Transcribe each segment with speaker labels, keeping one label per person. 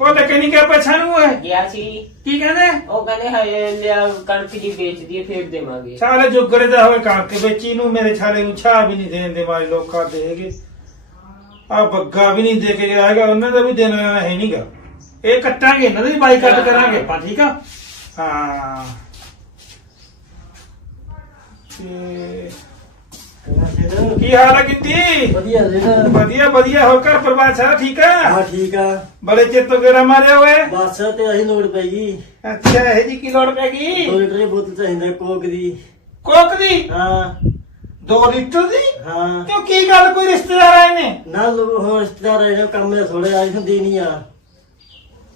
Speaker 1: ਭੁੱਲ ਕੇ ਨਹੀਂ ਗਿਆ ਪੈਸਾ ਨੂੰ ਓਏ
Speaker 2: ਗਿਆ ਸੀ।
Speaker 1: ਕੀ ਕਹਿੰਦੇ?
Speaker 2: ਉਹ ਕਹਿੰਦੇ ਹਏ ਲਿਆ ਕਣਕ ਜੀ ਵੇਚ ਦੀ ਫੇਰ ਦੇਵਾਂਗੇ।
Speaker 1: ਸਾਲੇ ਜੁਗਰੇ ਦਾ ਹੋਏ ਕਣਕ ਵੇਚੀ ਨੂੰ ਮੇਰੇ ਛਾਲੇ ਨੂੰ ਛਾਹ ਵੀ ਨਹੀਂ ਦੇਣ ਦੇ ਵਾਲੇ ਲੋਕਾਂ ਦੇਗੇ ਆ ਬੱਗਾ ਵੀ ਨਹੀਂ ਦੇ ਕੇ ਗਿਆ ਹੈਗਾ ਉਹਨਾਂ ਦਾ ਵੀ ਦੇਣ ਹੈ ਨਹੀਂਗਾ ਇਹ ਕੱਟਾਂਗੇ ਇਹਨਾਂ ਦੀ ਬਾਈ ਕੱਟ ਕਰਾਂਗੇ ਆਪਾਂ ਠੀਕ ਆ? ਹਾਂ। ਤੇ ਕੀ ਹਾਲ ਹੈ ਕਿੰਦੀ
Speaker 3: ਵਧੀਆ ਜਿਹੜਾ
Speaker 1: ਵਧੀਆ ਵਧੀਆ। ਹੋਰ ਘਰ ਪਰਿਵਾਰ ਸਾਰਾ ਠੀਕ ਆ?
Speaker 3: ਹਾਂ ਠੀਕ ਆ।
Speaker 1: ਬੜੇ ਚਿਰ ਤੋਂ ਗੇੜਾ ਮਾਰਿਆ ਹੋਏ
Speaker 3: ਬਸ ਤੇ ਅਸੀਂ ਲੋੜ ਪੈ ਗਈ।
Speaker 1: ਅੱਛਾ ਇਹ ਜੀ ਕੀ ਲੋੜ ਪੈ ਗਈ?
Speaker 3: ਦੋ ਲੀਟਰ ਦੀ ਬੋਤਲ ਚਾਹੀਦਾ ਕੋਕ ਦੀ।
Speaker 1: ਕੋਕ ਦੀ?
Speaker 3: ਹਾਂ।
Speaker 1: 2 ਲੀਟਰ ਦੀ?
Speaker 3: ਹਾਂ।
Speaker 1: ਕਿਉਂ ਕੀ ਗੱਲ ਕੋਈ ਰਿਸ਼ਤੇਦਾਰ ਆਏ ਨੇ?
Speaker 3: ਨਾ ਲੋ ਹੋਰ ਰਿਸ਼ਤੇਦਾਰ ਆਏ ਨੇ ਕੰਮ ਦੇ ਥੋੜੇ ਆਏ ਹੁੰਦੇ ਨਹੀਂ ਆ।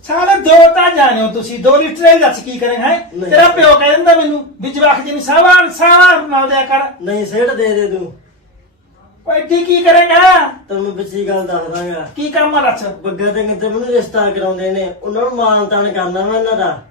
Speaker 1: ਸਾਲੇ ਦੋ ਤਾਂ ਜਾਣੇ ਹੋ ਤੁਸੀਂ 2 ਲੀਟਰ ਹੀ ਦੱਸ ਕੀ ਕਰੇ ਹੈ?
Speaker 3: ਨਹੀਂ।
Speaker 1: ਤੇਰਾ ਪਿਓ ਕਹਿ ਦਿੰਦਾ ਮੈਨੂੰ ਵੀ ਜਵਾਖ ਜੀ ਨੂੰ ਸਾਵਾਨ ਸਾਵਾਨ ਨਾਲ ਦਿਆ ਕਰ।
Speaker 3: ਨਹੀਂ ਸੇੜ ਦੇ ਦੇ ਤੂੰ।
Speaker 1: ਓਏ ਕੀ ਕੀ ਕਰੇਗਾ?
Speaker 3: ਤੈਨੂੰ ਪਿੱਛੀ ਗੱਲ ਦੱਸ ਦਾਂਗਾ।
Speaker 1: ਕੀ ਕੰਮ ਆ ਦੱਸ?
Speaker 3: ਬੱਗਾ ਤੇ ਕਿਤੇ ਮੈਨੂੰ ਰਿਸ਼ਤਾ ਕਰਾਉਂਦੇ ਨੇ ਉਹਨਾਂ ਨੂੰ ਮਾਨ ਤਾਨ ਕਰਨਾ ਮੈਂ ਇਹਨਾਂ ਦਾ।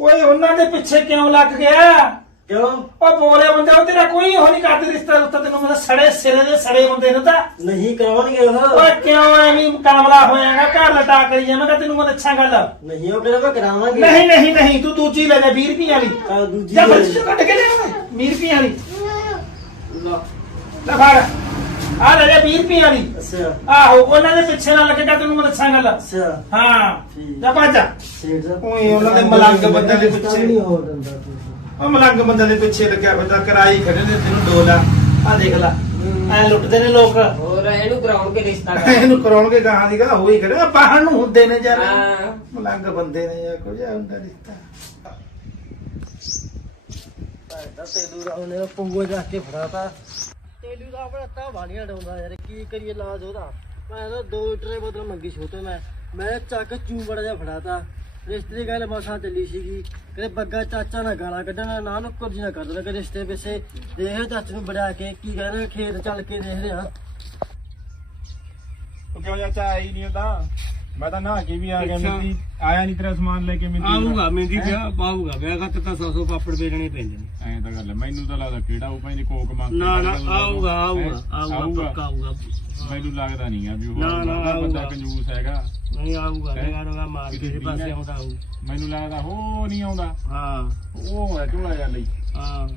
Speaker 1: ਓਏ ਉਹਨਾਂ ਦੇ ਪਿੱਛੇ ਕਿਉਂ ਲੱਗ ਗਿਆ?
Speaker 3: ਕਿਉਂ
Speaker 1: ਉਹ ਬੋਲੇ ਬੰਦੇ ਉਹ ਤੇਰਾ ਕੋਈ ਉਹ ਨਹੀਂ ਕਰਦੇ ਰਿਸ਼ਤਾ ਰੁਸ਼ਤਾ ਤੈਨੂੰ ਮੈਂ ਸੜੇ ਸਿਰੇ ਦੇ ਸੜੇ ਬੰਦੇ ਨੂੰ ਤਾਂ।
Speaker 3: ਨਹੀਂ ਕਰਾਉਣਗੇ ਉਹ।
Speaker 1: ਓਏ ਕਿਉਂ ਐਵੇਂ ਕਾਮਲਾ ਹੋਇਆਗਾ ਘਰ ਲਟਾ ਕਰੀ ਜਾਵਾਂਗਾ ਤੈਨੂੰ ਮੈਂ ਅੱਛਾ ਗੱਲ।
Speaker 3: ਨਹੀਂ ਉਹ ਕਹਿੰਦਾ ਮੈਂ ਕਰਾਵਾਂਗੇ।
Speaker 1: ਨਹੀਂ ਨਹੀਂ ਨਹੀਂ ਤੂੰ ਦੂਜੀ ਲੈ ਜਾ 20 ਰੁਪਏ ਵਾਲੀ।
Speaker 3: ਆ ਦੂਜੀ
Speaker 1: ਜਾਂ
Speaker 3: ਲੈ
Speaker 1: ਬੱਚੀ ਚੋਂ ਕੱਢ ਕੇ ਲਿਆ 20 ਰੁਪਏ ਵਾਲੀ। ਲੈ ਫੜ ਆ ਲੈ ਜਾ 20 ਰੁਪਏ ਵਾਲੀ।
Speaker 3: ਅੱਛਾ।
Speaker 1: ਆਹੋ ਉਹਨਾਂ ਦੇ ਪਿੱਛੇ ਨਾ ਲੱਗੇਗਾ ਤੈਨੂੰ ਮੈਂ ਦੱਸਾਂ ਗੱਲ।
Speaker 3: ਅੱਛਾ।
Speaker 1: ਹਾਂ
Speaker 3: ਠੀਕ।
Speaker 1: ਜਾ ਭੱਜ ਜਾ।
Speaker 3: ਸੇੜ ਦਾ
Speaker 1: ਓਏ ਉਹਨਾਂ ਦੇ ਮਲੰਗ ਬੰਦੇ ਦੇ ਪਿੱਛੇ।
Speaker 3: ਨਹੀਂ ਹੋ ਦਿੰਦਾ ਤੂੰ।
Speaker 1: ਉਹ ਮਲੰਗ ਬੰਦੇ ਦੇ ਪਿੱਛੇ ਲੱਗਿਆ ਫਿਰਦਾ ਕਰਾਈ ਖੜੇ ਨੇ ਤੈਨੂੰ ਡੋਲਾ ਆ ਦੇਖ ਲੈ। ਐ ਲੁੱਟਦੇ ਨੇ ਲੋਕ।
Speaker 2: ਹੋਰ ਇਹਨੂੰ ਕਰਾਉਣ ਕੇ ਰਿਸ਼ਤਾ ਕਰ।
Speaker 1: ਇਹਨੂੰ ਕਰਾਉਣਗੇ ਗਾਹਾਂ ਦੀ ਗਾ ਹੋਈ ਖੜੇ ਬਾਹਰ ਨੂੰ ਹੁੰਦੇ ਨੇ ਯਾਰ।
Speaker 2: ਹਾਂ।
Speaker 1: ਮਲੰਗ ਬੰਦੇ ਨੇ ਯਾਰ ਕੁਝ ਹੁੰਦਾ ਰਿਸ਼ਤਾ।
Speaker 3: ਤਾਂ ਤੇਲੂ ਦਾ ਉਹਨੇ ਪੰਗੋ ਜਾ ਕੇ ਫੜਾਤਾ। ਤੇਲੂ ਦਾ ਆਪਣਾ ਤਾਂ ਵਾਲੀਆਂ ਡਾਉਂਦਾ ਯਾਰ ਕੀ ਕਰੀਏ ਇਲਾਜ ਉਹਦਾ। ਮੈਂ ਤਾਂ 2 ਲੀਟਰ ਦੀ ਬੋਤਲ ਮੰਗੀ ਛੋਟੇ ਮੈਂ। ਮੈਂ ਚੱਕ ਚੂੰਬੜਾ ਜਿਹਾ ਫੜਾਤਾ। ਰਿਸ਼ਤੇ ਗੱਲ ਮਸਾਂ ਚੱਲੀ ਸੀਗੀ। ਕਦੇ ਬੱਗਾ ਚਾਚਾ ਨਾ ਗਾਲਾਂ ਕੱਢਣਾ ਨਾ ਨੁੱਕਰ ਜੀ ਨਾ ਕਰ ਕਦੇ ਰਿਸ਼ਤੇ ਪਿੱਛੇ ਦੇਖ ਚਾਚੇ ਨੂੰ ਬੜਾ ਕੇ, ਕੀ ਕਹਿੰਦੇ ਖੇਤ ਚੱਲ ਕੇ ਦੇਖਦੇ ਆ
Speaker 4: ਉਹ ਕਿਉਂ ਚਾਚਾ ਆਈ ਨਹੀਂ ਹੁੰਦਾ ਮੈਂ ਤਾਂ ਨਹਾ ਕੇ ਵੀ ਆ ਗਿਆ ਮਿੱਤੀ। ਆਇਆ ਨਹੀਂ ਤੇਰਾ ਸਮਾਨ ਲੈ ਕੇ ਮਿੱਤੀ
Speaker 5: ਆਊਗਾ ਮਹਿੰਦੀ ਵਿਆਹ ਪਾਊਗਾ ਵਿਆਹ ਖਾਤਰ ਤਾਂ 100 ਪਾਪੜ ਵੇਚਣੇ ਪੈਂਦੇ ਨੇ।
Speaker 4: ਐਂ ਤਾਂ ਗੱਲ ਹੈ ਮੈਨੂੰ ਤਾਂ ਲੱਗਦਾ ਕਿਹੜਾ ਉਹ ਭਾਈ ਕੋਕ ਮੰਗ
Speaker 5: ਨਾ ਨਾ ਆਊਗਾ ਆਊਗਾ ਆਊਗਾ ਪੱਕਾ ਆਊਗਾ।
Speaker 4: ਮੈਨੂੰ ਲੱਗਦਾ ਨਹੀਂ ਆ ਵੀ ਉਹ
Speaker 5: ਨਾ, ਨਾ,
Speaker 4: ਉਹਦਾ ਬੰਦਾ
Speaker 5: ਆਊਗਾ।
Speaker 4: ਕੰਜੂਸ ਹੈਗਾ।
Speaker 5: ਨਹੀਂ ਆਊਗਾ
Speaker 4: ਹੈਂ?
Speaker 5: ਮੈਂ ਕਹਾਂਗਾ ਮਾਰ ਕੇ ਪਾਸੇ ਆਉਂਦਾ ਆਊ
Speaker 4: ਮੈਨੂੰ ਲੱਗਦਾ ਉਹ ਨਹੀਂ ਆਉਂਦਾ।
Speaker 5: ਹਾਂ।
Speaker 4: ਉਹ ਹੈ ਝੋਲਾ ਜਿਹਾ ਲਈ।
Speaker 5: ਹਾਂ।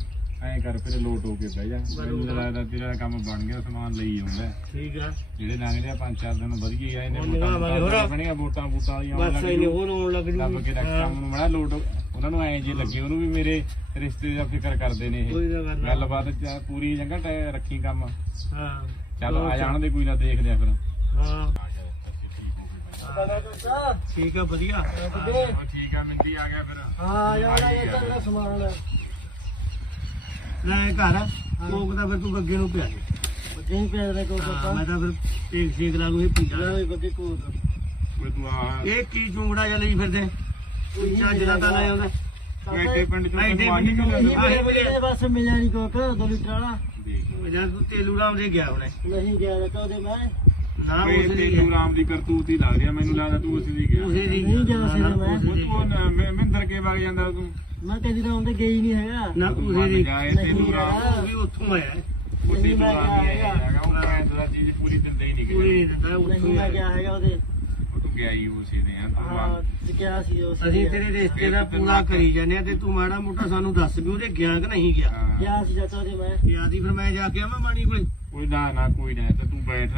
Speaker 4: ਐਂ ਕਰ ਫਿਰ ਲੋਟ ਹੋ ਕੇ ਬਹਿ ਜਾ। ਮੈਨੂੰ ਤਾਂ ਲੱਗਦਾ ਤੇਰਾ ਕੰਮ ਬਣ ਗਿਆ ਸਮਾਨ ਲਈ ਆਉਂਦਾ
Speaker 5: ਠੀਕ ਆ।
Speaker 4: ਜਿਹੜੇ ਲੰਘਦੇ ਆ ਪੰਜ ਚਾਰ ਦਿਨ ਵਧੀਆ ਹੀ ਆਏ ਨੇ
Speaker 5: ਉਹ
Speaker 4: ਵੋਟਾਂ
Speaker 5: ਨਿਗਾਹ
Speaker 4: ਵੋਟਾਂ
Speaker 5: ਹੋਰ।
Speaker 4: ਬਣੀਆਂ ਵਾਲੀਆਂ ਆਉਣ
Speaker 5: ਬਸ
Speaker 4: ਲੱਗ
Speaker 5: ਇਹਨੇ
Speaker 4: ਜੂ।
Speaker 5: ਹੋਰ ਹੋਣ ਲੱਗ
Speaker 4: ਲੱਭ ਕੇ ਰੱਖ
Speaker 5: ਜੂ
Speaker 4: ਕੰਮ ਨੂੰ ਲੋਟ ਉਹਨਾਂ ਨੂੰ ਐਂ ਜੇ ਲੱਗੇ ਉਹਨੂੰ ਵੀ ਮੇਰੇ ਰਿਸ਼ਤੇ ਦਾ ਫਿਕਰ ਕਰਦੇ ਨੇ ਇਹ। ਗੱਲਬਾਤ ਚ ਪੂਰੀ ਜੰਗਾ ਟੈ ਰੱਖੀ ਕੰਮ।
Speaker 5: ਹਾਂ।
Speaker 4: ਚੱਲ ਆ ਜਾਣ ਦੇ ਕੋਈ ਨਾ ਦੇਖਦੇ ਆ ਫਿਰ।
Speaker 5: ਹਾਂ। ਠੀਕ ਆ ਵਧੀਆ।
Speaker 4: ਠੀਕ ਆ ਮਿੰਦੀ ਆ ਗਿਆ ਫਿਰ।
Speaker 3: ਹਾਂ ਜਾਣਾ ਇਹ ਚੱਲਦਾ ਸਮਾਨ
Speaker 5: ਲੈ ਘਰ। ਕੋਕ ਦਾ ਫਿਰ ਤੂੰ ਅੱਗੇ ਨੂੰ ਪਿਆ ਦੇ।
Speaker 3: ਬੱਗੇ ਪਿਆ ਦੇ ਕੋ
Speaker 5: ਹਾਂ, ਮੈਂ ਤਾਂ ਫਿਰ ਟੇਕ ਸ਼ੇਕ ਲਾ ਲੂ ਇਹ ਪੀਂਦਾ
Speaker 3: ਲੈ ਬੱਗੇ ਕੋ
Speaker 4: ਓਏ ਤੂੰ ਆ
Speaker 5: ਇਹ ਕੀ ਚੁੰਗੜਾ ਜਿਹਾ ਲਈ ਫਿਰਦੇ? ਚੱਜ ਦਾ ਤਾਂ ਲੈ ਆਉਂਦਾ।
Speaker 4: ਐਡੇ ਪਿੰਡ ਚੋਂ
Speaker 5: ਐਡੇ ਪਿੰਡ ਚੋਂ ਆਹੀ।
Speaker 3: ਬਸ ਮਿਲਿਆ ਨਹੀਂ ਕੋਕ 2 ਲੀਟਰ ਵਾਲਾ।
Speaker 5: ਜਦ ਤੂੰ ਤੇਲੂ ਰਾਮ ਦੇ ਗਿਆ ਉਹਨੇ
Speaker 3: ਨਹੀਂ ਗਿਆ ਤਾਂ ਉਹਦੇ ਮੈਂ।
Speaker 5: ਨਾ ਉਸ ਦੀ
Speaker 4: ਤੈਨੂੰ ਰਾਮ ਦੀ ਕਰਤੂਤ ਹੀ ਲੱਗ ਰਿਹਾ। ਮੈਨੂੰ ਲੱਗਦਾ ਤੂੰ ਉਸੇ ਦੀ ਗਿਆ।
Speaker 5: ਉਸੇ ਦੀ
Speaker 3: ਨਹੀਂ ਗਿਆ ਸੀ ਮੈਂ।
Speaker 4: ਉਹ ਤੂੰ ਉਹ ਨ- ਮ- ਮਹਿੰਦਰ ਕੇ ਵਗ ਜਾਂਦਾ ਤੂੰ
Speaker 3: ਮੈਂ ਕਦੀ ਤਾਂ ਉਹਦੇ ਗਈ ਨਹੀਂ ਹੈਗਾ।
Speaker 5: ਨਾ
Speaker 4: ਤੂੰ
Speaker 5: ਉਸੇ ਦੀ
Speaker 4: ਜਾ ਇਹ
Speaker 3: ਨਹੀਂ
Speaker 4: ਤੈਨੂੰ ਰਾਮ
Speaker 3: ਗਿਆ।
Speaker 5: ਉਹ ਵੀ ਉੱਥੋਂ ਆਇਆ। ਹੈ।
Speaker 4: ਉਹ
Speaker 3: ਨਹੀਂ
Speaker 4: ਤੈਨੂੰ
Speaker 3: ਮੈਂ
Speaker 4: ਰਾਮ ਹੀ
Speaker 3: ਗਿਆ
Speaker 4: ਹੈਗਾ। ਉਹ ਮੈਂ ਤਾਂ ਚੀਜ਼ ਪੂਰੀ ਦਿੰਦੇ ਹੀ ਨਹੀਂ
Speaker 5: ਪੂਰੀ ਨਹੀਂ ਦਿੰਦਾ ਉੱਥੋਂ
Speaker 3: ਨਹੀਂ
Speaker 5: ਹੀ
Speaker 3: ਮੈਂ
Speaker 5: ਆਇਆ
Speaker 3: ਗਿਆ ਹੈਗਾ ਉਹਦੇ।
Speaker 4: ਉਹ ਤੂੰ ਗਿਆ ਹੀ ਉਸੇ ਦੇ ਆ ਤੂੰ
Speaker 3: ਹਾਂ
Speaker 4: ਆ
Speaker 3: ਕਿਹਾ ਸੀ ਉਹ
Speaker 5: ਅਸੀਂ ਤੇਰੇ ਰਿਸ਼ਤੇ ਦਾ ਪੂਰਾ ਕਰੀ ਜਾਂਦੇ ਆ ਤੇ ਤੂੰ ਮਾੜਾ ਮੋਟਾ ਸਾਨੂੰ ਦੱਸ ਵੀ ਉਹਦੇ ਗਿਆ ਕਿ ਨਹੀਂ ਗਿਆ।
Speaker 4: ਹਾਂ।
Speaker 3: ਗਿਆ ਸੀ ਚਾਚਾ ਉਹਦੇ ਮੈਂ।
Speaker 5: ਗਿਆ ਦੀ ਫਿਰ ਮੈਂ ਜਾ ਕੇ ਆਵਾਂ ਮਾਣੀ ਕੋਲੇ।
Speaker 4: ਕੋਈ ਨਾ ਨਾ ਕੋਈ ਨਾ ਤੇ ਤੂੰ ਬੈਠ।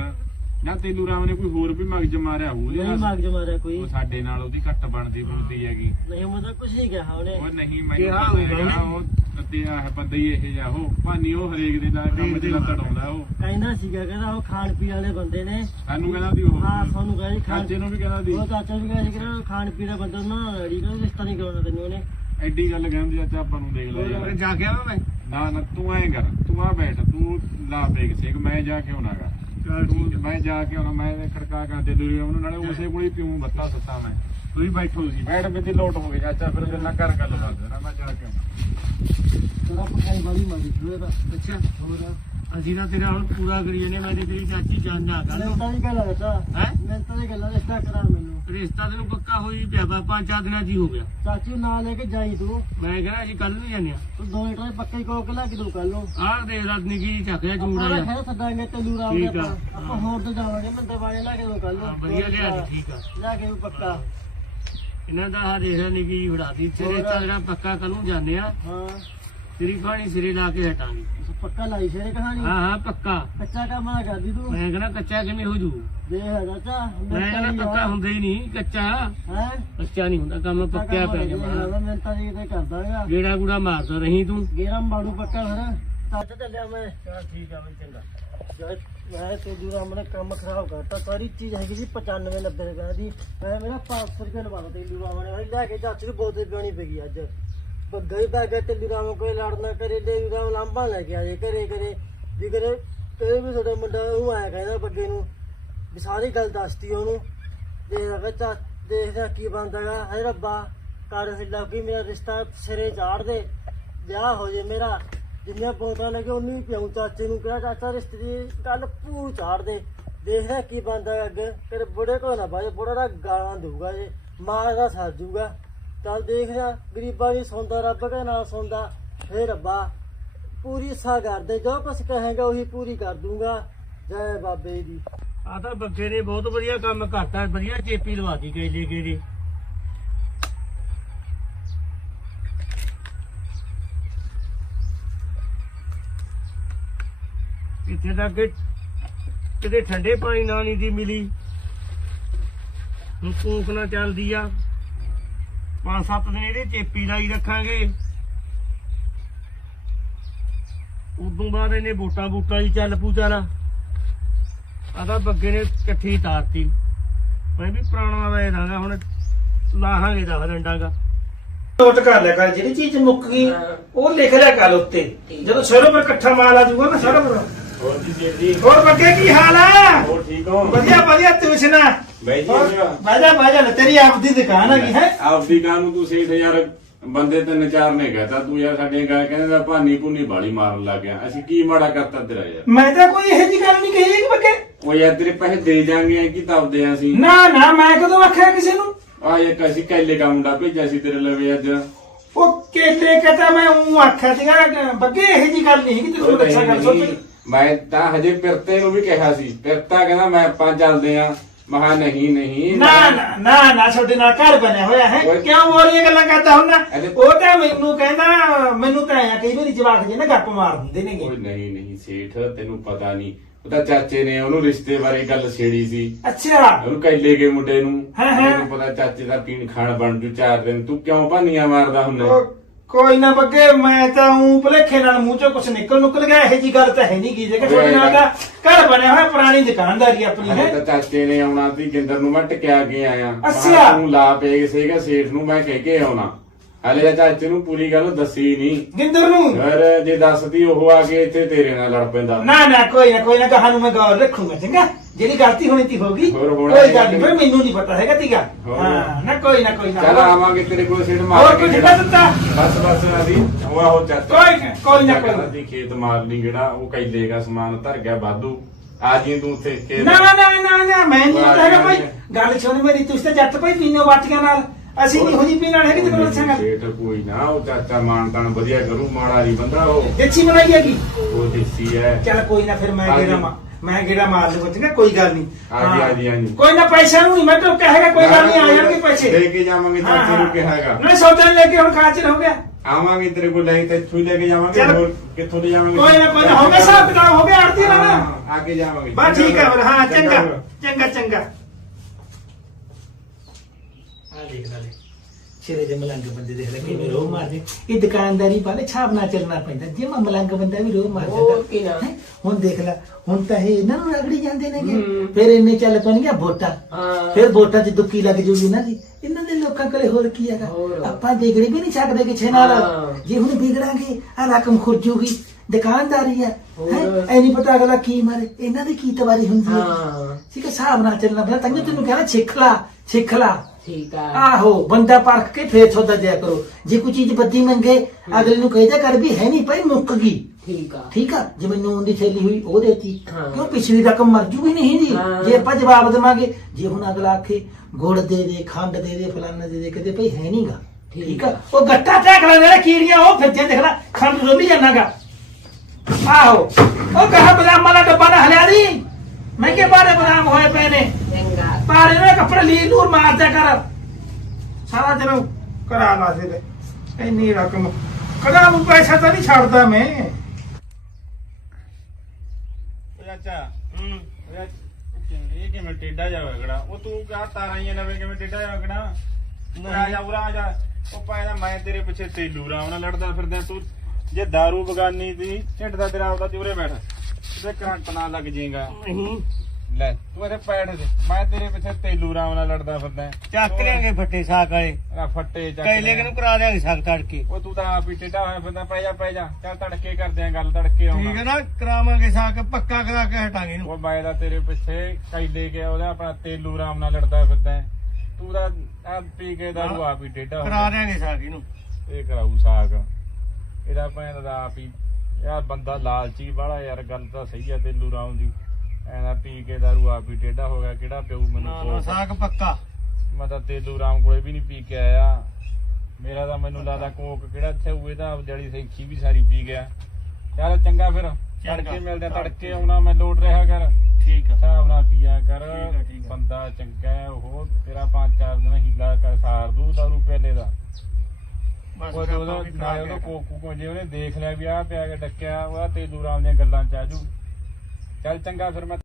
Speaker 4: ਨਾ ਤੈਨੂੰ ਰਾਮ ਨੇ ਕੋਈ ਹੋਰ ਵੀ ਮਗਜ ਮਾਰਿਆ ਹੋਊ
Speaker 3: ਨਹੀਂ। ਮਗਜ ਮਾਰਿਆ ਕੋਈ।
Speaker 4: ਉਹ ਸਾਡੇ ਨਾਲ ਉਹਦੀ ਘੱਟ ਬਣਦੀ ਬਣਦੀ ਹੈਗੀ।
Speaker 3: ਨਹੀਂ ਮੈਂ ਤਾਂ ਕੁਝ ਨਹੀਂ ਕਿਹਾ ਉਹਨੇ।
Speaker 4: ਉਹ ਨਹੀਂ ਮੈਨੂੰ
Speaker 5: ਕਿਹਾ ਹੋਊਗਾ।
Speaker 4: ਉਹ ਅੱਤੇ ਆ ਬੰਦਾ ਹੀ ਇਹ ਜਾ ਉਹ। ਭਾਨੀ ਉਹ ਹਰੇਕ ਦੇ ਨਾਲ ਕੰਮ ਤੇ ਲੜਾਉਂਦਾ ਉਹ।
Speaker 3: ਕਹਿੰਦਾ ਸੀਗਾ ਕਹਿੰਦਾ ਉਹ ਖਾਣ ਪੀਣ ਵਾਲੇ ਬੰਦੇ ਨੇ।
Speaker 4: ਸਾਨੂੰ ਕਹਿੰਦਾ ਸੀ ਉਹ।
Speaker 3: ਹਾਂ ਸਾਨੂੰ ਕਹਿੰਦਾ ਖਾਣ
Speaker 4: ਨੂੰ ਵੀ ਕਹਿੰਦਾ ਸੀ।
Speaker 3: ਉਹ ਚਾਚਾ ਵੀ ਕਹਿੰਦਾ ਸੀ ਕਿ ਖਾਣ ਪੀਣ ਦਾ ਬੰਦਾ ਨਾ ਕਹਿੰਦਾ ਰਿਸ਼ਤਾ ਨਹੀਂ ਕਰਾਉਣਾ ਤੈਨੂੰ ਉਹਨੇ।
Speaker 4: ਐਡੀ ਗੱਲ ਕਹਿੰਦੀ ਚਾਚਾ ਆਪਾਂ ਨੂੰ ਦੇਖ ਲੈ ਯਾਰ।
Speaker 5: ਜਾ ਕੇ ਆਵਾਂ ਮੈਂ?
Speaker 4: ਨਾ ਨਾ ਤੂੰ ਐਂ ਕਰ ਤੂੰ ਆ ਬੈਠ ਤੂੰ ਲਾ ਬੇਗ ਸੇਕ ਮੈਂ ਜਾ ਕੇ ਆਉਣਾਗਾ। ਤੂੰ ਮੈਂ ਜਾ ਕੇ ਆਉਣਾ ਮੈਂ ਖੜਕਾ ਕਰ ਦੇ ਦੂਰੀ ਉਹਨੂੰ ਨਾਲੇ ਉਸੇ ਕੋਲ ਪੀਉਂ ਬੱਤਾ ਸੱਤਾ ਮੈਂ। ਤੂੰ ਵੀ ਬੈਠੋ ਸੀ ਬੈਠ ਮੇਰੀ ਲੋਟ ਹੋ ਗਈ ਚਾਚਾ ਫਿਰ ਗੱਲਾਂ ਕਰ ਗੱਲ ਬਾਤ ਨਾ ਮੈਂ ਜਾ ਕੇ ਆਉਣਾ।
Speaker 3: ਤੇਰਾ ਪਕਾਈ ਵਾਲੀ ਮਾਰੀ ਫਿਰ
Speaker 5: ਅੱਛਾ
Speaker 3: ਹੋਰ
Speaker 5: ਅਸੀਂ ਤਾਂ ਤੇਰਾ ਹੁਣ ਪੂਰਾ ਕਰੀ ਜਾਂਦੇ ਮੈਂ ਤੇ ਤੇਰੀ ਚਾਚੀ ਜਾਨ ਨਾ ਕਰ
Speaker 3: ਮੈਂ ਤਾਂ ਨਹੀਂ ਗੱਲ ਕਰਦਾ
Speaker 5: ਹੈ
Speaker 3: ਮੈਂ ਤਾਂ ਇਹ ਗੱਲਾਂ ਰਿਸ਼ਤਾ ਕਰਾ ਮੈਨੂੰ
Speaker 5: ਰਿਸ਼ਤਾ ਤੈਨੂੰ ਪੱਕਾ ਹੋਈ ਪਿਆ ਵਾ ਪੰਜ ਚਾਰ ਦਿਨਾਂ ਚ ਹੀ ਹੋ ਗਿਆ।
Speaker 3: ਚਾਚੀ ਨੂੰ ਨਾਲ ਲੈ ਕੇ ਜਾਈ ਤੂੰ।
Speaker 5: ਮੈਂ ਕਹਿੰਦਾ ਅਸੀਂ ਕੱਲ ਨੂੰ ਜਾਂਦੇ ਆ
Speaker 3: ਤੂੰ ਦੋ ਲੀਟਰ ਪੱਕੇ ਕੋਲ ਕੇ ਲੈ ਕੇ ਦੂ ਕੱਲ ਨੂੰ।
Speaker 5: ਆਹ ਦੇਖ ਰਾਤ ਨਿੱਕੀ ਜੀ ਚੱਕ ਲਿਆ ਚੂੜਾ
Speaker 3: ਆਪਾਂ
Speaker 5: ਜਿਹਾ।
Speaker 3: ਖੈਰ ਛੱਡਾਂਗੇ ਤੈਨੂੰ ਰਾਮ ਦੇ
Speaker 5: ਆ।
Speaker 3: ਆਪਾਂ। ਹੋਰ ਤੇ ਜਾਵਾਂਗੇ ਮੰਦੇ ਵਾਲੇ ਲੈ ਕੇ ਦੂ ਕੱਲ ਨੂੰ।
Speaker 5: ਹਾਂ, ਵਧੀਆ ਲਿਆ ਜੀ, ਠੀਕ ਆ।
Speaker 3: ਲੈ ਕੇ ਪੱਕਾ।
Speaker 5: ਇਹਨਾਂ ਦਾ ਆਹ ਦੇਖ ਨਿੱਕੀ ਜੀ ਫੜਾਦੀ ਤੇ ਰਿਸ਼ਤਾ ਜਿਹੜਾ ਪੱਕਾ ਕੱਲ ਨੂੰ ਜਾਂਦੇ ਆ।
Speaker 3: ਹਾਂ।
Speaker 5: ਤੇਰੀ ਕਹਾਣੀ ਸਿਰੇ ਲਾ ਕੇ ਹਟਾਂਗੇ।
Speaker 3: ਪੱਕਾ ਲਾਈ ਸ਼ੇਰੇ ਕਹਾਣੀ
Speaker 5: ਹਾਂ ਹਾਂ ਪੱਕਾ।
Speaker 3: ਕੱਚਾ ਕੰਮ ਨਾ ਕਰਦੀ ਤੂੰ?
Speaker 5: ਮੈਂ ਕਹਿੰਦਾ ਕੱਚਾ ਕਿਵੇਂ ਹੋ ਜੂ?
Speaker 3: ਦੇ ਹੈਗਾ ਚਾ
Speaker 5: ਮੈਂ ਕਹਿੰਦਾ ਪੱਕਾ ਹੁੰਦਾ ਹੀ ਨਹੀਂ ਕੱਚਾ।
Speaker 3: ਹੈ?
Speaker 5: ਕੱਚਾ ਨਹੀਂ ਹੁੰਦਾ ਕੰਮ ਪੱਕਿਆ ਪਿਆ ਜਮਾ
Speaker 3: ਮੈਂ ਤਾਂ ਜੀ ਤੇ ਕਰਦਾਗਾ
Speaker 5: ਗੇੜਾ ਗੂੜਾ ਮਾਰਦਾ ਰਹੀ ਤੂੰ।
Speaker 3: ਗੇਰਾ ਮਾਰੂ ਪੱਕਾ ਫਿਰ। ਚੱਜ ਚੱਲਿਆ ਮੈਂ। ਚਲ ਠੀਕ ਆ ਬਈ ਚੰਗਾ। ਮੈਂ ਤੇ ਦੂਰਾ ਆਪਣੇ ਕੰਮ ਖਰਾਬ ਕਰਤਾ। ਸਾਰੀ ਚੀਜ਼ ਹੈਗੀ ਸੀ 95 90 ਰੁਪਏ ਦੀ। ਮੈਂ ਮੇਰਾ 500 ਰੁਪਏ ਲਵਾ ਦਿੱਤੇ ਦੂਰਾ ਆਪਣੇ। ਲੈ ਕੇ ਚਾਚੀ ਨੂੰ ਬੋਤਲ ਪਿਉਣੀ ਪਈ ਅੱਜ। ਬੱਗਾ ਹੀ ਪੈ ਗਿਆ ਤੇ ਦੂਰਾ ਨੂੰ ਕੋਈ ਲੜਨਾ ਕਰੇ ਤੇ ਦੂਰਾ ਲਾਂਭਾ ਲੈ ਕੇ ਆਏ ਘਰੇ ਘਰੇ। ਵੀ ਕਰੇ ਕਦੇ ਵੀ ਤੁਹਾਡਾ ਮੁੰਡਾ ਉਹ ਆਇਆ ਕਹਿੰਦਾ ਬੱਗੇ ਨੂੰ ਵੀ ਸਾਰੀ ਗੱਲ ਦੱਸਤੀ ਉਹਨੂੰ ਦੇਖਦਾ ਚਾ ਦੇਖਦਾ ਕੀ ਬਣਦਾਗਾ ਹੈ ਰੱਬਾ ਕਰ ਹਿੱਲਾ ਕਿ ਮੇਰਾ ਰਿਸ਼ਤਾ ਸਿਰੇ ਚਾੜ ਦੇ, ਵਿਆਹ ਹੋ ਜੇ ਮੇਰਾ, ਜਿੰਨੀਆਂ ਬੋਤਾਂ ਲੱਗੇ ਉਨੀ ਪਿਉ ਚਾਚੇ ਨੂੰ ਕਿਹਾ ਚਾਚਾ ਰਿਸ਼ਤੇ ਦੀ ਗੱਲ ਪੂ ਚਾੜ ਦੇ। ਦੇਖਦਾ ਕੀ ਬਣਦਾ ਅੱਗੇ ਤੇਰੇ ਬੁੜੇ ਕੋਲ ਨਾ ਬਾਜੇ ਬੁੜਾ ਦਾ ਗਾਲਾਂ ਦਊਗਾ ਜੇ ਮਾਂ ਦਾ ਸਾਜੂਗਾ ਚੱਲ ਦੇਖਦਾ ਗਰੀਬਾਂ ਦੀ ਸੌਂਦਾ, ਰੱਬ ਕੇ ਨਾਲ ਸੌਂਦਾ। ਫੇ ਰੱਬਾ, ਪੂਰੀ ਸਾ ਕਰਦੇ, ਜੋ ਕੁਛ ਕਹੇਗਾ ਉਹੀ ਪੂਰੀ ਕਰ ਦੂੰਗਾ। ਜੈ ਬਾਬੇ ਦੀ।
Speaker 5: ਆ ਤਾਂ ਬੱਗੇ ਨੇ ਬਹੁਤ ਵਧੀਆ ਕੰਮ ਕਰਤਾ, ਵਧੀਆ ਚੇਪੀ ਲਵਾਤੀ ਗਈ ਲੈ ਕੇ ਦੀ। ਇੱਥੇ ਤੱਕ ਕਿ ਕਿਤੇ ਠੰਡੇ ਪਾਣੀ ਨਾਲ ਨਹੀਂ ਦੀ ਮਿਲੀ। ਹੁਣ ਕੂਕ ਨਾ ਚੱਲਦੀ ਆ। ਪੰਜ ਸੱਤ ਦਿਨ ਇਹਦੇ ਚੇਪੀ ਲਾਈ ਰੱਖਾਂਗੇ। ਉਦੋਂ ਬਾਅਦ ਇਹਨੇ ਬੂਟਾ ਬੂਟਾ ਹੀ ਚੱਲ ਪੂ ਚੱਲ ਆਦਾ ਬੱਗੇ ਨੇ ਇਕੱਠੀ ਤਾਰਤੀ। ਮੈਂ ਵੀ ਪੁਰਾਣਾ ਵੇ ਦਾਂਗਾ ਹੁਣ ਲਾਹਾਂਗੇ ਦਾ ਡੰਡਾਗਾ
Speaker 1: ਨੋਟ ਕਰ ਲਿਆ ਕਰ ਜਿਹੜੀ ਚੀਜ਼ ਮੁੱਕ ਗਈ ਉਹ ਲਿਖ ਲਿਆ ਕਰ ਉੱਤੇ। ਜਦੋਂ ਸਰੋਂ ਪਰ ਇਕੱਠਾ ਮਾਲ ਆ ਜਾਊਗਾ ਨਾ ਸਰੋਂ ਪਰ।
Speaker 4: ਹੋਰ ਜੀ ਜੀ ਜੀ।
Speaker 1: ਹੋਰ ਬੱਗੇ ਕੀ ਹਾਲ ਆ?
Speaker 4: ਹੋਰ ਠੀਕ ਹੋ?
Speaker 1: ਵਧੀਆ ਵਧੀਆ ਤੂੰ ਸੁਣਾ
Speaker 4: ਬਈ ਜੀ
Speaker 1: ਬਾਜਾ ਬਾਜਾ ਲੈ ਤੇਰੀ ਆਪਦੀ ਦੁਕਾਨ ਹੈਗੀ ਹੈ?
Speaker 4: ਆਪਦੀ ਕਾਂ ਨੂੰ ਤੂੰ ਸੇਠ ਯਾਰ ਬੰਦੇ ਤਿੰਨ ਚਾਰ ਨੇ ਕਹਤਾ ਤੂੰ ਯਾਰ ਸਾਡੀਆਂ ਗਾਂ ਕਹਿੰਦੇ ਦਾ ਭਾਨੀ ਭੂਨੀ ਬਾਲੀ ਮਾਰਨ ਲੱਗ ਗਿਆ। ਅਸੀਂ ਕੀ ਮਾੜਾ ਕਰਤਾ ਤੇਰਾ ਯਾਰ?
Speaker 1: ਮੈਂ ਤਾਂ ਕੋਈ ਇਹੋ ਜੀ ਗੱਲ ਨਹੀਂ ਕਹੀ ਕਿ ਬੱਗੇ
Speaker 4: ਉਹ ਯਾਰ ਤੇਰੇ ਪੈਸੇ ਦੇ ਜਾਾਂਗੇ ਕੀ ਦਬਦੇ ਆਂ ਅਸੀਂ?
Speaker 1: ਨਾ ਨਾ ਮੈਂ ਕਦੋਂ ਆਖਿਆ ਕਿਸੇ ਨੂੰ?
Speaker 4: ਆ ਇੱਕ ਅਸੀਂ ਕੈਲੇ ਕਾ ਮੁੰਡਾ ਭੇਜਿਆ ਸੀ ਤੇਰੇ ਲਵੇ ਅੱਜ।
Speaker 1: ਉਹ ਕੇਲੇ ਕਹਤਾ ਮੈਂ ਉਹ ਆਖਿਆ ਸੀਗਾ ਬੱਗੇ ਇਹੋ ਜੀ ਗੱਲ ਨਹੀਂ ਕਿ ਤੈਨੂੰ ਦੱਸਾਂ ਗੱਲ ਸੋਚ।
Speaker 4: ਮੈਂ ਤਾਂ ਹਜੇ ਪਿਰਤੇ ਨੂੰ ਵੀ ਕਿਹਾ ਸੀ। ਪਿਰਤਾ ਕਹਿੰਦਾ ਮੈਂ ਆਪਾਂ ਚੱਲਦੇ ਆਂ। ਮਹਾ ਨਹੀਂ ਨਹੀਂ
Speaker 1: ਨਾ ਨਾ। ਨਾ ਨਾ ਤੁਹਾਡੇ ਨਾਲ ਘਰ ਬਣਿਆ ਹੋਇਆ ਹੈ।
Speaker 4: ਓਏ।
Speaker 1: ਕਿਉਂ ਬੋਲੀਆਂ ਗੱਲਾਂ ਕਰਦਾ
Speaker 4: ਇਹਦੇ-
Speaker 1: ਉਹ ਤਾਂ ਮੈਨੂੰ ਕਹਿੰਦਾ ਮੈਨੂੰ ਤਾਂ ਆਇਆ ਕਈ ਵਾਰੀ ਜਵਾਕ ਜੇ ਨਾ ਗੱਪ ਮਾਰ ਦਿੰਦੇ ਨੇਗੇ।
Speaker 4: ਓਏ ਨਹੀਂ ਨਹੀਂ ਸੇਠ ਤੈਨੂੰ ਪਤਾ ਨਹੀਂ। ਉਹ ਤਾਂ ਚਾਚੇ ਨੇ ਉਹਨੂੰ ਰਿਸ਼ਤੇ ਬਾਰੇ ਗੱਲ ਛੇੜੀ ਸੀ।
Speaker 1: ਅੱਛਾ।
Speaker 4: ਉਹਨੂੰ ਕੈਲੇ ਗਏ ਮੁੰਡੇ ਨੂੰ।
Speaker 1: ਹਾਂ, ਹਾਂ।
Speaker 4: ਮੈਨੂੰ ਪਤਾ ਚਾਚੇ ਦਾ ਪੀਣ ਖਾਣ ਬਣ ਜੂ ਚਾਰ ਦਿਨ। ਤੂੰ ਕਿਉਂ ਭਾਨੀਆਂ ਮਾਰਦਾ ਹੁੰਦਾ?
Speaker 1: ਉਹ ਕੋਈ ਨਾ ਬੱਗੇ ਮੈਂ ਤਾਂ ਉਹ ਭਲੇਖੇ ਨਾਲ ਮੂੰਹ ਚੋਂ ਕੁਛ ਨਿਕਲ ਨੁਕਲ ਗਿਆ ਇਹੋ ਜੀ ਗੱਲ ਤਾਂ ਹੈ ਨਹੀਂ ਕੀ ਜੇ ਕਿ ਤੁਹਾਡੇ ਨਾਲ ਤਾਂ ਘਰ ਬਣਿਆ ਹੋਇਆ ਪੁਰਾਣੀ ਦੁਕਾਨਦਾਰੀ ਆਪਣੀ ਹੈ।
Speaker 4: ਤਾਂ ਚਾਚੇ ਨੇ ਆਉਣਾ ਸੀ ਗਿੰਦਰ ਨੂੰ ਮੈਂ ਟਕਿਆ ਕੇ ਆਇਆ।
Speaker 1: ਅੱਛਾ।
Speaker 4: ਤੂੰ ਲਾ ਪਏ ਸੀਗਾ ਸੇਠ ਨੂੰ ਮੈਂ ਕਹਿ ਕੇ ਆਉਣਾ। ਹਲੇ ਚਾਚੇ ਨੂੰ ਪੂਰੀ ਗੱਲ ਦੱਸੀ ਨਹੀਂ।
Speaker 1: ਗਿੰਦਰ ਨੂੰ?
Speaker 4: ਫਿਰ ਜੇ ਦੱਸਦੀ ਉਹ ਆ ਕੇ ਇੱਥੇ ਤੇਰੇ ਨਾਲ ਲੜ ਪੈਂਦਾ।
Speaker 1: ਨਾ ਨਾ ਕੋਈ ਨਾ ਕੋਈ ਨਾ ਕਹਾਣੀ ਮੈਂ ਗੌਰ ਰੱਖੂਗਾ ਚੰਗਾ? ਜਿਹੜੀ ਗਲਤੀ ਹੋਣੀ ਤੀ ਹੋਗੀ
Speaker 4: ਹੋਰ ਹੋਣਾ
Speaker 1: ਕੋਈ ਗੱਲ ਨਹੀਂ ਫਿਰ ਮੈਨੂੰ ਨਹੀਂ ਪਤਾ ਹੈਗਾ ਤੀਗਾ।
Speaker 4: ਹੋਰ।
Speaker 1: ਹਾਂ ਨਾ ਕੋਈ ਨਾ ਕੋਈ ਨਾ।
Speaker 4: ਚੱਲ ਆਵਾਂਗੇ ਤੇਰੇ ਕੋਲ ਸੇਠ ਮਾਰ
Speaker 1: ਹੋਰ
Speaker 4: ਕੇ
Speaker 1: ਕੁਝ
Speaker 4: ਜਿਹੜਾ-
Speaker 1: ਦਿੱਤਾ
Speaker 4: ਬਸ ਬਸ ਅਸੀਂ ਉਹ ਆਹੋ ਚਾਚਾ।
Speaker 1: ਕੋਈ ਨਾ, ਕੋਈ ਨਾ, ਕੋਈ ਨਾ।
Speaker 4: ਸੀ ਖੇਤ ਮਾਰ ਲਈ ਜਿਹੜਾ ਉਹ ਕੈਲੇਗਾ ਸਮਾਨ ਧਰ ਗਿਆ ਵਾਧੂ। ਆ ਜੀ ਤੂੰ ਉੱਥੇ ਖੇਤ।
Speaker 1: ਨਾ ਨਾ ਨਾ ਨਾ ਮੈਂ ਨਹੀਂ ਪਤਾ ਹੈਗਾ ਭਾਈ। ਗੱਲ ਸੁਣ ਮੇਰੀ ਤੁਸੀਂ ਤਾਂ ਜੱਟ ਭਾਈ ਪੀਨੋ ਬਾਟੀਆਂ ਨਾਲ। ਅਸੀਂ ਨਹੀਂ ਹੋਜੀ ਪੀਣ ਵਾਲੇ ਹੈਗੇ ਤੈਨੂੰ ਦੱਸਾਂਗਾ?
Speaker 4: ਸੇਠ ਕੋਈ ਨਾ ਉਹ ਚਾਚਾ ਮਾਨ ਤਾਨ ਵਧੀਆ ਕਰੂ ਮਾੜਾ ਨਹੀਂ ਬੰਦਾ ਉਹ।
Speaker 1: ਦੇਸੀ ਬਣਾਈ ਹੈਗੀ?
Speaker 4: ਉਹ ਦੇਸੀ ਹੈ।
Speaker 1: ਚੱਲ ਕੋਈ ਨਾ ਫਿਰ ਮੈਂ ਗੇੜਾ। ਮਾ ਮੈਂ ਗੇੜਾ ਮਾਰ ਲੂ ਚੰਗਾ ਕੋਈ ਗੱਲ ਨਹੀਂ।
Speaker 4: ਆ ਜੀ,
Speaker 1: ਹਾਂ।
Speaker 4: ਆ ਜੀ, ਆ ਜੀ।
Speaker 1: ਕੋਈ ਨਾ ਪੈਸਾ ਨੂੰ ਨਹੀਂ ਮੈਂ ਤਾਂ ਕਹੇਗਾ ਕੋਈ ਗੱਲ ਨਹੀਂ ਆ ਜਾਣਗੇ ਪੈਸੇ।
Speaker 4: ਲੈ ਕੇ ਜਾਵਾਂਗੇ ਚਾਚੇ ਨੂੰ
Speaker 1: ਹਾਂ।
Speaker 4: ਕਿਹਾ ਹੈਗਾ।
Speaker 1: ਨਹੀਂ ਸੌਦਾ ਲੈ ਕੇ ਹੁਣ ਖਾਚਰ ਹੋ ਗਿਆ।
Speaker 4: ਆਵਾਂਗੇ ਤੇਰੇ ਕੋਲ ਲੈ ਤੇ ਹੀ ਲੈ ਕੇ ਜਾਵਾਂਗੇ। ਹੋਰ ਕਿੱਥੋਂ ਲੈ ਜਾਵਾਂਗੇ?
Speaker 1: ਕੋਈ ਨਾ ਕੋਈ ਨਾ ਹੋ ਗਿਆ ਹਿਸਾਬ ਕਿਤਾਬ ਹੋ ਗਿਆ ਆੜਤੀ ਨਾ ਨਾ
Speaker 4: ਆ ਕੇ ਜਾਵਾਂਗੇ।
Speaker 1: ਬਸ ਠੀਕ ਹੈ ਹਾਂ ਚੰਗਾ। ਚੰਗਾ ਚੰਗਾ। ਆ ਦੇਖ ਲੈ ਸਿਰੇ ਦੇ ਮਲੰਗ ਬੰਦੇ ਦੇਖ ਲੈ ਕਿਵੇਂ ਰੋਹ ਮਾਰਦੇ। ਇਹ ਦੁਕਾਨਦਾਰੀ ਵਾਲੇ ਛਾਪ ਨਾਲ ਚੱਲਣਾ ਪੈਂਦਾ। ਜੇ ਮੈਂ ਮਲੰਗ ਬੰਦਾ ਵੀ ਰੋਹ ਮਾਰ
Speaker 2: ਹੋਰ ਕੀ ਨਾ।
Speaker 1: ਹੈਂ? ਹੁਣ ਦੇਖ ਲੈ ਹੁਣ ਤਾਂ ਇਹ ਇਹਨਾਂ ਨੂੰ ਰਗੜੀ ਜਾਂਦੇ ਨੇਗੇ।
Speaker 2: ਹੂੰ।
Speaker 1: ਫਿਰ ਇੰਨੇ ਚੱਲ ਪੈਣਗੇ ਵੋਟਾਂ।
Speaker 2: ਹਾਂ।
Speaker 1: ਫਿਰ ਵੋਟਾਂ 'ਚ ਦੁੱਕੀ ਲੱਗ ਜੂਗੀ ਇਹਨਾਂ ਦੀ ਇਹਨਾਂ ਦੇ ਲੋਕਾਂ ਕੋਲੇ ਹੋਰ ਕੀ ਹੈਗਾ?
Speaker 2: ਹੋਰ।
Speaker 1: ਆਪਾਂ ਦੇਖੜੀ ਵੀ ਨਹੀਂ ਸਕਦੇ ਕਿਸੇ ਨਾਲ।
Speaker 2: ਹਾਂ।
Speaker 1: ਜੇ ਹੁਣ ਵਿਗੜਾਂਗੇ ਆ ਰਕਮ ਖੁਰਜੂਗੀ ਦੁਕਾਨਦਾਰੀ ਹੈ
Speaker 2: ਹੋਰ।
Speaker 1: ਹੈ? ਐ ਨਹੀਂ ਪਤਾ ਅਗਲਾ ਕੀ ਮਾਰੇ। ਇਹਨਾਂ ਦੀ ਕੀ ਤਵਾਰੀ ਹੁੰਦੀ ਹੈ?
Speaker 2: ਹਾਂ।
Speaker 1: ਠੀਕ ਹੈ ਹਿਸਾਬ ਨਾਲ ਚੱਲਣਾ ਪੈਂਦਾ। ਤੈਨੂੰ ਤੈਨੂੰ ਕਹਿੰਦਾ ਸਿੱਖ ਲਾ ਸਿੱਖ ਲਾ।
Speaker 2: ਠੀਕ ਆ।
Speaker 1: ਆਹੋ ਬੰਦਾ ਪਰਖ ਕੇ ਫੇਰ ਸੌਦਾ ਦਿਆ ਕਰੋ। ਜੇ ਕੋਈ ਚੀਜ਼ ਬੱਦੀ ਮੰਗੇ ਅਗਲੇ ਨੂੰ ਕਹਿਦਾ ਕਰ ਵੀ ਹੈ ਨਹੀਂ ਭਾਈ ਮੁੱਕ ਗਈ।
Speaker 2: ਠੀਕ ਆ।
Speaker 6: ਠੀਕ ਆ? ਜਿਵੇਂ ਨੂਨ ਦੀ ਥੈਲੀ ਹੋਈ ਉਹ ਦੇਤੀ।
Speaker 2: ਹਾਂ।
Speaker 6: ਕਿਉਂ ਪਿਛਲੀ ਰਕਮ ਮਰ ਜੂਗੀ ਨਹੀਂ ਜੀ
Speaker 2: ਹਾਂ।
Speaker 6: ਜੇ ਆਪਾਂ ਜਵਾਬ ਦੇਵਾਂਗੇ ਜੇ ਹੁਣ ਅਗਲਾ ਆਖੇ ਗੁੜ ਦੇ ਦੇ ਖੰਡ ਦੇ ਦੇ ਫਲਾਨਾ ਦੇ ਦੇ ਕਿਤੇ ਭਈ ਹੈ ਨਹੀਂਗਾ। ਠੀਕ। ਆ? ਉਹ ਗੱਟਾ ਝਾਕ ਲੈਂਦੇ ਨੇ ਕੀੜੀਆਂ ਉਹ ਫਿਰਦੇ ਦੇਖ ਲੈ ਖੰਡ ਰੋਲੀ ਜਾਣਾਗਾ ਆਹੋ ਉਹ ਕਹਾ ਬਦਾਮਾਂ ਦਾ ਡੱਬਾ ਨਾ ਹਲਿਆ ਦੀ ਮਹਿੰਗੇ ਬਾਰੇ ਬਦਾਮ ਹੋਏ ਪਏ ਨੇ।
Speaker 2: ਚੰਗਾ।
Speaker 6: ਪਾਰੇ ਨੇ ਕੱਪੜੇ ਲੀ ਨੂਰ ਮਾਰ ਦਿਆ ਕਰ।
Speaker 1: ਸਾਰਾ ਦਿਨ ਕਰਾ ਲਾ ਦੇ ਇੰਨੀ ਰਕਮ। ਕਦਾ ਨੂੰ ਪੈਸਾ ਤਾਂ ਨਹੀਂ ਛੱਡਦਾ ਮੈਂ।
Speaker 4: ਚਾਚਾ ਹੂੰ ਇਹ ਕਿਵੇਂ ਟੇਡਾ ਜਾ ਵਗੜਾ? ਉਹ ਤੂੰ ਕਹਾ ਤਾਰਾਂ ਹੀ ਨਵੇਂ ਕਿਵੇਂ ਟੇਡਾ ਜਾ ਵਗੜਾ? ਆ ਜਾ ਉਰਾ ਆ ਜਾ ਉਹ ਪਾਇਦਾ ਮੈਂ ਤੇਰੇ ਪਿੱਛੇ ਤੇਲੂ ਰਾਮ ਨਾਲ ਲੜਦਾ ਫਿਰਦਾ ਤੂੰ ਜੇ दारू ਬਗਾਨੀ ਦੀ ਢਿੱਡ ਦਾ ਤੇਰਾ ਆਪਦਾ ਤੇ ਉਰੇ ਬੈਠ ਤੇ ਕਰੰਟ ਨਾ ਲੱਗ ਜਾਏਗਾ
Speaker 5: ਨਹੀਂ।
Speaker 4: ਲੈ ਤੂੰ ਇੱਥੇ ਬੈਠ ਦੇ। ਮੈਂ ਤੇਰੇ ਪਿੱਛੇ ਤੇਲੂ ਰਾਮ ਨਾਲ ਲੜਦਾ ਫਿਰਦਾ।
Speaker 5: ਚੱਕ ਲਿਆਂਗੇ ਫੱਟੇ ਸਾਕ ਵਾਲੇ।
Speaker 4: ਆ ਫੱਟੇ ਚੱਕ
Speaker 5: ਕੈਲੇ। ਨੂੰ ਕਰਾ ਦਿਆਂਗੇ ਸਾਕ ਤੜਕੇ।
Speaker 4: ਉਹ ਤੂੰ ਤਾਂ ਆਪ ਹੀ ਟੇਡਾ ਹੋਇਆ ਫਿਰਦਾ ਪੈ ਜਾ ਪੈ ਜਾ। ਚੱਲ ਤੜਕੇ ਕਰਦੇ ਆ ਗੱਲ ਤੜਕੇ ਆਉਣਾ
Speaker 5: ਠੀਕ ਹੈ ਨਾ ਕਰਾਵਾਂਗੇ ਸਾਕ ਪੱਕਾ ਕਰਾ ਕੇ ਹਟਾਂਗੇ ਇਹਨੂੰ।
Speaker 4: ਉਹ ਮੈਂ ਤਾਂ ਤੇਰੇ ਪਿੱਛੇ ਕਈ ਲੈ ਕੇ ਉਹਦਾ ਆਪਣਾ ਤੇਲੂ ਰਾਮ ਨਾਲ ਲੜਦਾ ਫਿਰਦਾ। ਤੂੰ ਤਾਂ ਆ ਪੀ ਕੇ ਦਾ ਤੂੰ ਆਪ ਹੀ ਟੇਡਾ ਹੋ
Speaker 5: ਕਰਾ ਦਿਆਂਗੇ ਸਾਕ ਇਹਨੂੰ।
Speaker 4: ਇਹ ਕਰਾਊ ਸਾਗ ਇਹਦਾ ਭੈਣ ਦਾ ਆਪ ਹੀ ਯਾਰ ਬੰਦਾ ਲਾਲਚੀ ਵਾਲਾ ਯਾਰ ਗੱਲ ਤਾਂ ਸਹੀ ਆ ਤੇਲੂ ਰਾਮ ਦੀ। ਐਨਾ ਪੀ ਕੇ ਦਾਰੂ ਆਪ ਹੀ ਟੇਡਾ ਹੋ ਗਿਆ ਕਿਹੜਾ ਪਿਓ ਮੈਨੂੰ
Speaker 5: ਨਾ
Speaker 4: ਕੋਲ
Speaker 5: ਸਾਕ ਪੱਕਾ।
Speaker 4: ਮੈਂ ਤਾਂ ਤੇਲੂ ਰਾਮ ਕੋਲੇ ਵੀ ਨਹੀਂ ਪੀ ਕੇ ਆਇਆ। ਮੇਰਾ ਤਾਂ ਮੈਨੂੰ ਲੱਗਦਾ ਕੋਕ ਕਿਹੜਾ ਇੱਥੇ ਹੋਏ ਦਾ ਜੜੀ ਸੈਂਖੀ ਵੀ ਸਾਰੀ ਪੀ ਗਿਆ। ਚੱਲ ਚੰਗਾ ਫਿਰ ਤੜਕੇ ਮਿਲਦੇ ਆ, ਤੜਕੇ। ਆਉਣਾ ਮੈਂ ਲੋਟ ਰਿਹਾ ਕਰ।
Speaker 5: ਠੀਕ ਆ।
Speaker 4: ਹਿਸਾਬ ਨਾਲ ਪੀਆ ਕਰ
Speaker 5: ਠੀਕ ਆ, ਠੀਕ ਆ।
Speaker 4: ਬੰਦਾ ਚੰਗਾ ਹੈ ਉਹ ਤੇਰਾ ਪੰਜ ਚਾਰ ਦਿਨ ਹੀਲਾ ਕਰ ਸਾਰ ਦੂ ਦਾਰੂ ਪਹਿਲੇ ਦਾ।
Speaker 5: ਬਸ
Speaker 4: ਉਹ
Speaker 5: ਫਿਰ
Speaker 4: ਉਹਦਾ
Speaker 5: ਆਪਾਂ ਵੀ
Speaker 4: ਨਾਲੇ ਕੋਕੂ ਉਹਨੇ ਦੇਖ ਲਿਆ ਵੀ ਆ ਪਿਆ ਕੇ ਡੱਕਿਆ ਉਹਦਾ ਤੇਲੂ ਰਾਮ ਦੀਆਂ ਗੱਲਾਂ ਚ ਆਜੂ ਚੱਲ ਚੰਗਾ ਫਿਰ ਮੈਂ